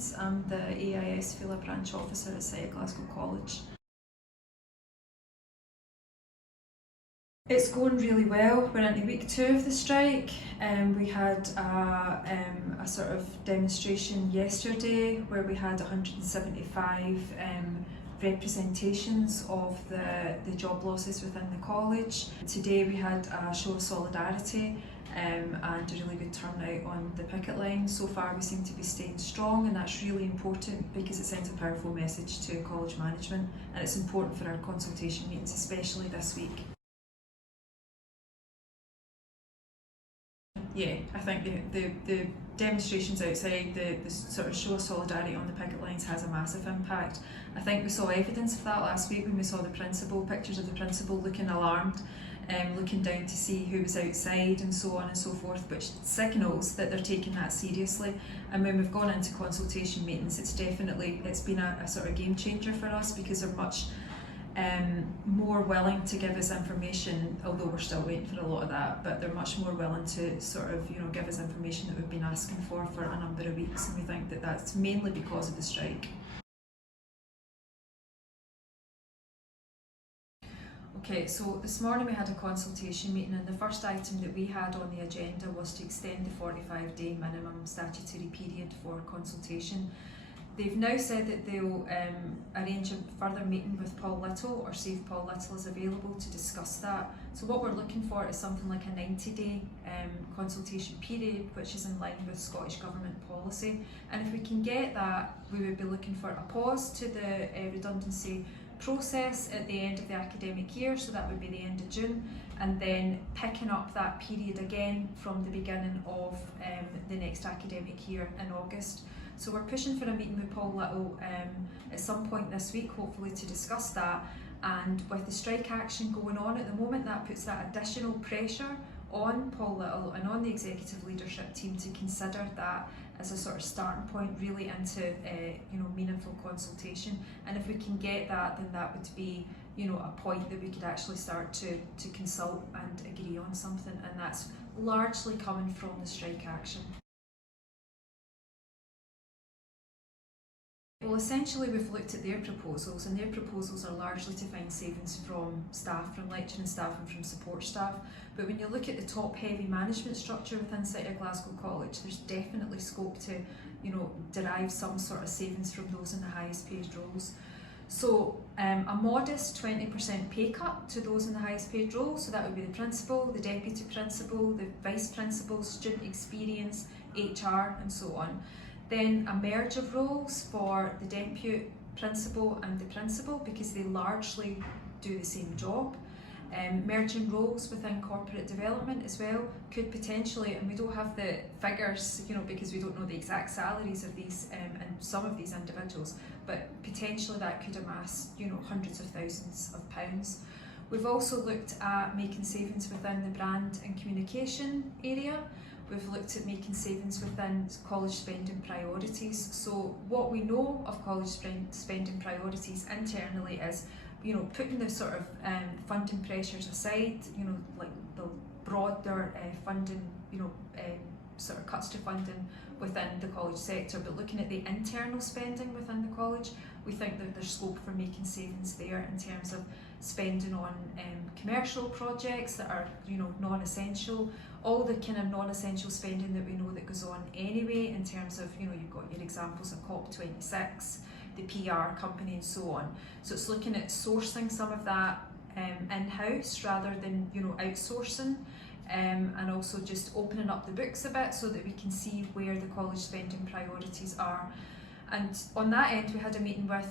Hands. I'm the EIS-FELA Branch Officer at City of Glasgow College. It's going really well. We're into week 2 of the strike. We had a sort of demonstration yesterday where we had 175 representations of the job losses within the college. Today we had a show of solidarity and a really good turnout on the picket line. So far we seem to be staying strong, and that's really important because it sends a powerful message to college management, and it's important for our consultation meetings, especially this week. Yeah, I think the demonstrations outside, the sort of show of solidarity on the picket lines has a massive impact. I think we saw evidence of that last week when we saw the principal, pictures of the principal looking alarmed, looking down to see who was outside and so on and so forth, which signals that they're taking that seriously. And when we've gone into consultation meetings, it's been a sort of game changer for us, because they're much more willing to give us information, although we're still waiting for a lot of that, but they're much more willing to sort of give us information that we've been asking for a number of weeks, and we think that that's mainly because of the strike. Okay, so this morning we had a consultation meeting, and the first item that we had on the agenda was to extend the 45-day minimum statutory period for consultation. They've now said that they'll arrange a further meeting with Paul Little, or see if Paul Little is available to discuss that. So what we're looking for is something like a 90-day consultation period, which is in line with Scottish Government policy. And if we can get that, we would be looking for a pause to the redundancy process at the end of the academic year, so that would be the end of June, and then picking up that period again from the beginning of the next academic year in August. So we're pushing for a meeting with Paul Little at some point this week, hopefully, to discuss that. And with the strike action going on at the moment, that puts that additional pressure on Paul Little and on the executive leadership team to consider that as a sort of starting point really into meaningful consultation. And if we can get that, then that would be a point that we could actually start to consult and agree on something, and that's largely coming from the strike action. Well, essentially we've looked at their proposals, and their proposals are largely to find savings from staff, from lecturing staff and from support staff. But when you look at the top-heavy management structure within City of Glasgow College, there's definitely scope to derive some sort of savings from those in the highest paid roles. So a modest 20% pay cut to those in the highest paid roles, so that would be the principal, the deputy principal, the vice principal, student experience, HR and so on. Then a merge of roles for the deputy principal and the principal, because they largely do the same job. Merging roles within corporate development as well could potentially, and we don't have the figures, because we don't know the exact salaries of these and some of these individuals, but potentially that could amass, hundreds of thousands of pounds. We've also looked at making savings within the brand and communication area. We've looked at making savings within college spending priorities. So what we know of college spending priorities internally is, putting the sort of funding pressures aside, like the broader funding, sort of cuts to funding within the college sector, but looking at the internal spending within the college, we think that there's scope for making savings there in terms of spending on commercial projects that are non-essential, all the kind of non-essential spending that we know that goes on anyway, in terms of you've got your examples of COP26, the PR company and so on. So it's looking at sourcing some of that in-house rather than outsourcing, and also just opening up the books a bit so that we can see where the college spending priorities are. And on that end, we had a meeting with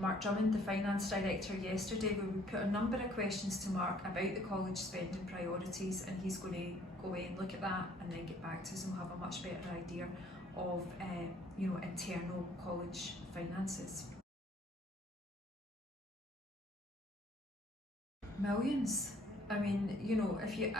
Mark Drummond, the Finance Director, yesterday, where we put a number of questions to Mark about the college spending priorities, and he's going to go away and look at that and then get back to us, and we'll have a much better idea of internal college finances. Millions. I mean, if you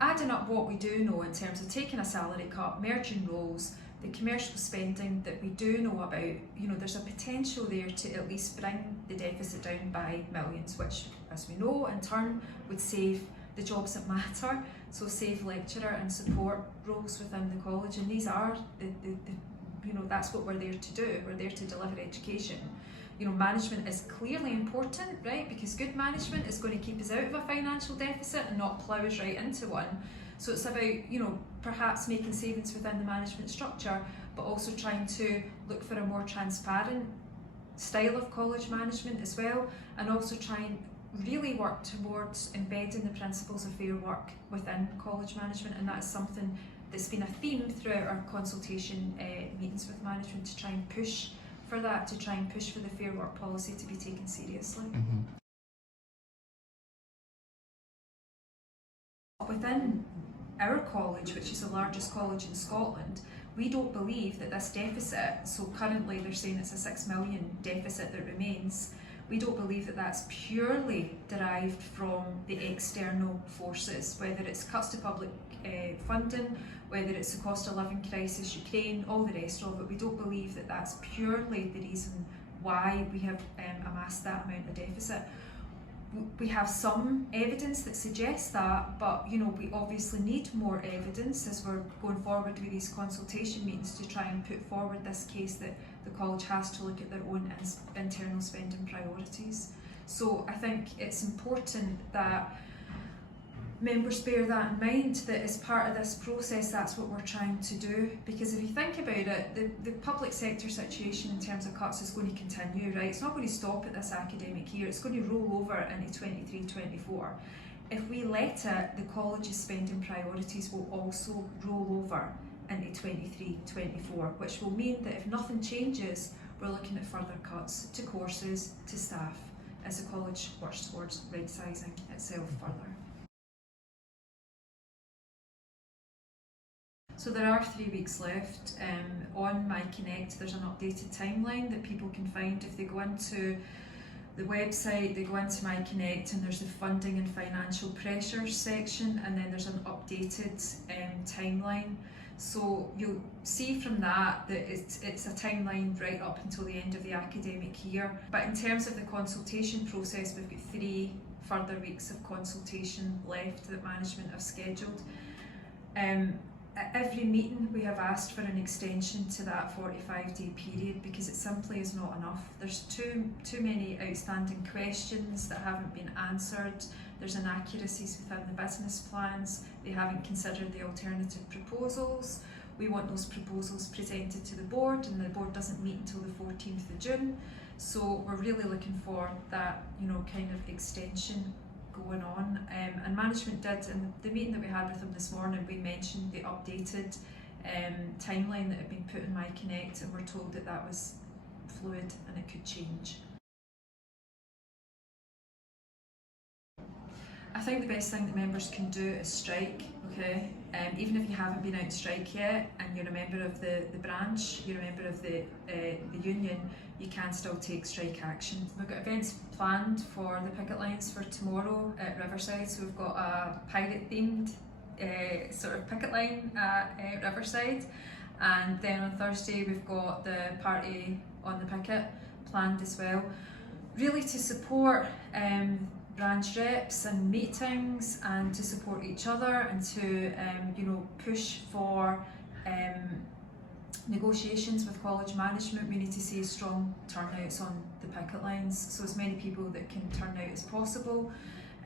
adding up what we do know in terms of taking a salary cut, merging roles, the commercial spending that we do know about, there's a potential there to at least bring the deficit down by millions, which, as we know, in turn would save the jobs that matter, so save lecturer and support roles within the college. And these are the that's what we're there to do. We're there to deliver education. Management is clearly important, right? Because good management is going to keep us out of a financial deficit and not plough us right into one. So it's about, perhaps making savings within the management structure, but also trying to look for a more transparent style of college management as well, and also try and really work towards embedding the principles of fair work within college management. And that's something that's been a theme throughout our consultation meetings with management, to try and push for that, to try and push for the fair work policy to be taken seriously. Within our college, which is the largest college in Scotland, we don't believe that this deficit, so currently they're saying it's a 6 million deficit that remains, we don't believe that that's purely derived from the external forces, whether it's cuts to public funding, whether it's the cost of living crisis, Ukraine, all the rest of it. We don't believe that that's purely the reason why we have amassed that amount of deficit. We have some evidence that suggests that, but we obviously need more evidence as we're going forward with these consultation meetings to try and put forward this case that the college has to look at their own internal spending priorities. So I think it's important that members bear that in mind, that as part of this process that's what we're trying to do. Because if you think about it, the public sector situation in terms of cuts is going to continue, right? It's not going to stop at this academic year, it's going to roll over into 23-24. If we let it, the college's spending priorities will also roll over into 23-24, which will mean that if nothing changes, we're looking at further cuts to courses, to staff, as the college works towards right-sizing itself further. So there are 3 weeks left. On My Connect, there's an updated timeline that people can find if they go into the website, they go into My Connect, and there's the funding and financial pressures section, and then there's an updated timeline. So you'll see from that it's a timeline right up until the end of the academic year. But in terms of the consultation process, we've got 3 further weeks of consultation left that management have scheduled. At every meeting we have asked for an extension to that 45-day period, because it simply is not enough. There's too many outstanding questions that haven't been answered. There's inaccuracies within the business plans. They haven't considered the alternative proposals. We want those proposals presented to the board, and the board doesn't meet until the 14th of June. So we're really looking for that, kind of extension going on, and management did, in the meeting that we had with them this morning, we mentioned the updated timeline that had been put in My Connect, and we're told that that was fluid and it could change. I think the best thing that members can do is strike, okay? Even if you haven't been out on strike yet and you're a member of the branch, you're a member of the union, you can still take strike action. We've got events planned for the picket lines for tomorrow at Riverside, so we've got a pirate themed sort of picket line at Riverside, and then on Thursday we've got the party on the picket planned as well, really to support branch reps and meetings, and to support each other, and to push for negotiations with college management. We need to see strong turnouts on the picket lines, so as many people that can turn out as possible,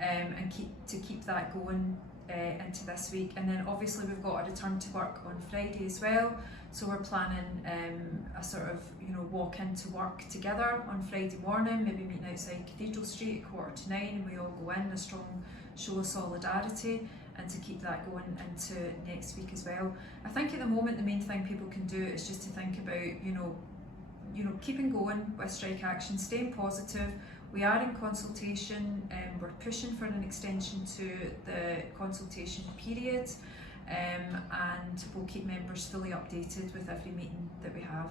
and keep that going into this week. And then obviously we've got a return to work on Friday as well, so we're planning a sort of walk into work together on Friday morning, maybe meeting outside Cathedral Street at 8:45, and we all go in, a strong show of solidarity, and to keep that going into next week as well. I think at the moment the main thing people can do is just to think about keeping going with strike action, staying positive. We are in consultation, and we're pushing for an extension to the consultation period, and we'll keep members fully updated with every meeting that we have.